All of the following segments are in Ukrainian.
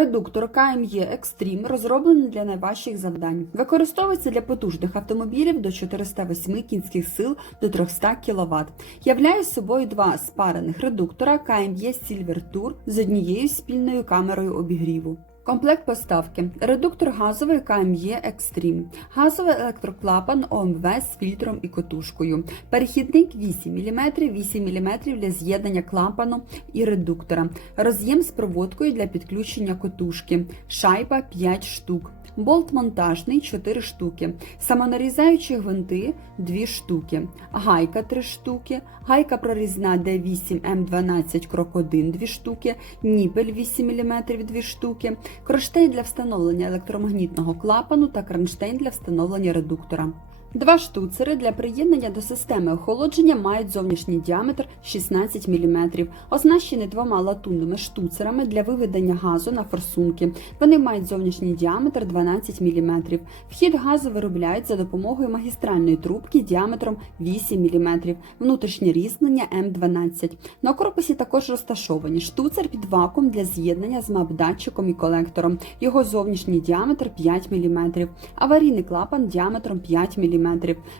Редуктор KME Extreme розроблений для найважчих завдань. Використовується для потужних автомобілів до 408 кінських сил до 300 кВт. Являє собою два спарених редуктора KME Silver Tour з однією спільною камерою обігріву. Комплект поставки. Редуктор газовий KME Extreme. Газовий електроклапан ОМВ з фільтром і котушкою. Перехідник 8 мм, 8 мм для з'єднання клапану і редуктора. Роз'єм з проводкою для підключення котушки. Шайба 5 штук. Болт монтажний 4 штуки. Самонарізаючі гвинти 2 штуки. Гайка 3 штуки. Гайка прорізна D8 М12 крок 1 2 штуки. Ніпель 8 мм 2 штуки. Кронштейн для встановлення електромагнітного клапану та кронштейн для встановлення редуктора. Два штуцери для приєднання до системи охолодження мають зовнішній діаметр 16 мм, оснащені двома латунними штуцерами для виведення газу на форсунки. Вони мають зовнішній діаметр 12 мм. Вхід газу виробляють за допомогою магістральної трубки діаметром 8 мм, внутрішнє різнення М12. На корпусі також розташовані штуцер під вакуум для з'єднання з мап-датчиком і колектором. Його зовнішній діаметр 5 мм, аварійний клапан діаметром 5 мм,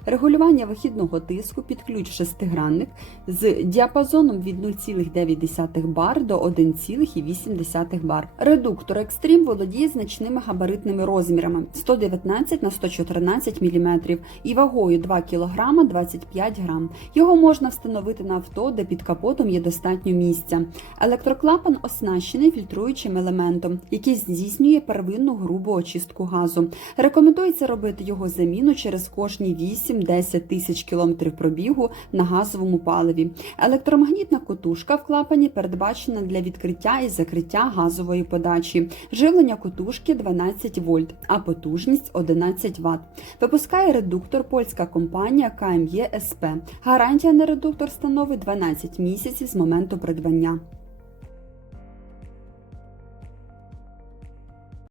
регулювання вихідного тиску під ключ шестигранник з діапазоном від 0,9 бар до 1,8 бар. Редуктор Extreme володіє значними габаритними розмірами 119 на 114 мм і вагою 2 кг 25 г. Його можна встановити на авто, де під капотом є достатньо місця. Електроклапан оснащений фільтруючим елементом, який здійснює первинну грубу очистку газу. Рекомендується робити його заміну через кожні 8-10 тисяч кілометрів пробігу на газовому паливі. Електромагнітна котушка в клапані передбачена для відкриття і закриття газової подачі. Живлення котушки 12 вольт, а потужність 11 Вт. Випускає редуктор польська компанія KME SP. Гарантія на редуктор становить 12 місяців з моменту придбання.